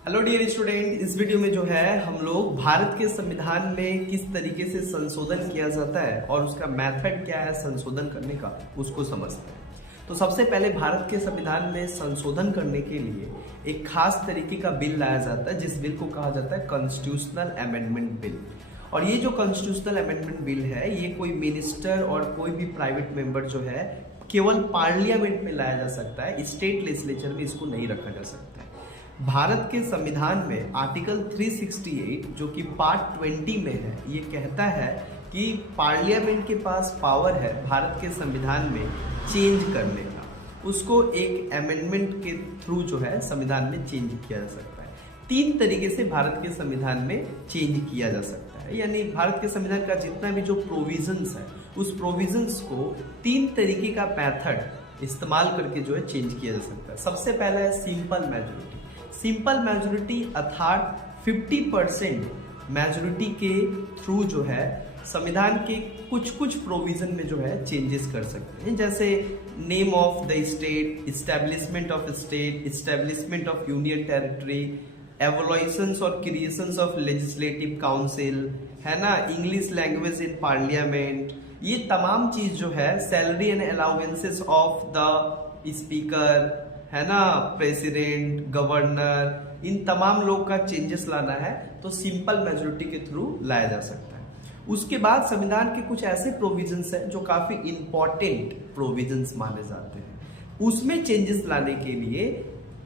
Hello dear student, इस video में जो है हम लोग भारत के संविधान में किस तरीके से संशोधन किया जाता है और उसका मेथड क्या है संशोधन करने का, उसको समझते हैं। तो सबसे पहले भारत के संविधान में संशोधन करने के लिए एक खास तरीके का बिल लाया जाता है, जिस बिल को कहा जाता है कॉन्स्टिट्यूशनल अमेंडमेंट बिल। और ये जो कॉन्स्टिट्यूशनल अमेंडमेंट बिल है, ये कोई मिनिस्टर और कोई भी प्राइवेट मेंबर जो है केवल पार्लियामेंट में लाया जा सकता है, स्टेट लेजिस्लेचर में इसको नहीं रखा जा सकता है। भारत के संविधान में आर्टिकल 368 जो कि पार्ट 20 में है, ये कहता है कि पार्लियामेंट के पास पावर है भारत के संविधान में चेंज करने का। उसको एक अमेंडमेंट के थ्रू जो है संविधान में चेंज किया जा सकता है। 3 तरीके से भारत के संविधान में चेंज किया जा सकता है, यानी भारत के संविधान का जितना भी जो प्रोविजंस है उस प्रोविजंस को 3 तरीके का मेथड इस्तेमाल करके जो है चेंज किया जा सकता है। सबसे पहला है सिंपल मेजोरिटी। सिंपल मेजोरिटी अर्थात 50% मेजोरिटी के थ्रू जो है संविधान के कुछ प्रोविजन में जो है चेंजेस कर सकते हैं, जैसे name of the state, establishment of state, establishment of union territory, evolutions और क्रिएशंस ऑफ लेजिस्लेटिव काउंसिल, है ना, इंग्लिश लैंग्वेज इन पार्लियामेंट। ये तमाम चीज जो है, salary and allowances of the speaker, है ना, प्रेसिडेंट, गवर्नर, इन तमाम लोग का चेंजेस लाना है तो सिंपल मेजोरिटी के थ्रू लाया जा सकता है। उसके बाद संविधान के कुछ ऐसे प्रोविजंस हैं जो काफी इंपॉर्टेंट प्रोविजंस माने जाते हैं, उसमें चेंजेस लाने के लिए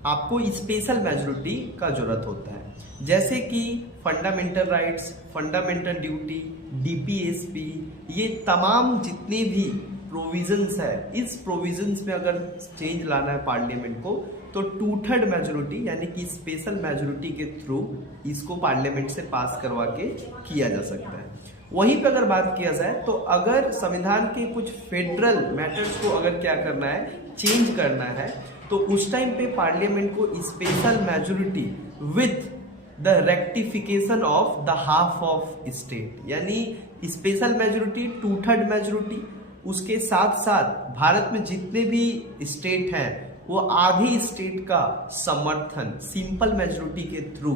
आपको स्पेशल मेजोरिटी का जरूरत होता है, जैसे कि fundamental rights, fundamental duty, DPSP, ये तमाम जितने भी प्रोविजंस है, इस प्रोविजंस में अगर चेंज लाना है पार्लियामेंट को तो 2/3 मेजोरिटी यानी कि स्पेशल मेजोरिटी के थ्रू इसको पार्लियामेंट से पास करवा के किया जा सकता है। वहीं पे अगर बात किया जाए तो अगर संविधान के कुछ फेडरल मैटर्स को अगर क्या करना है, चेंज करना है, तो उस टाइम पे पार्लियामेंट को special majority with the rectification of the half of state, यानी स्पेशल मेजोरिटी 2/3 मेजोरिटी, उसके साथ साथ भारत में जितने भी स्टेट हैं वो आधी स्टेट का समर्थन सिंपल मेजोरिटी के थ्रू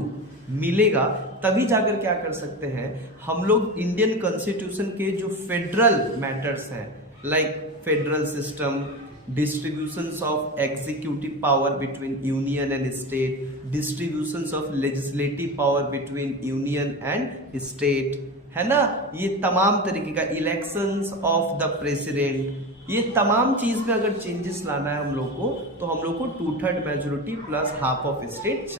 मिलेगा, तभी जाकर क्या कर सकते हैं हम लोग इंडियन कॉन्स्टिट्यूशन के जो फेडरल मैटर्स हैं, like federal system, distributions of executive power between union and state, distributions of legislative power between union and state, है ना, ये तमाम तरीके का इलेक्शंस ऑफ द प्रेसिडेंट, ये तमाम चीज में अगर चेंजेस लाना है हम लोग को तो हम लोग को 2/3 majority plus half of state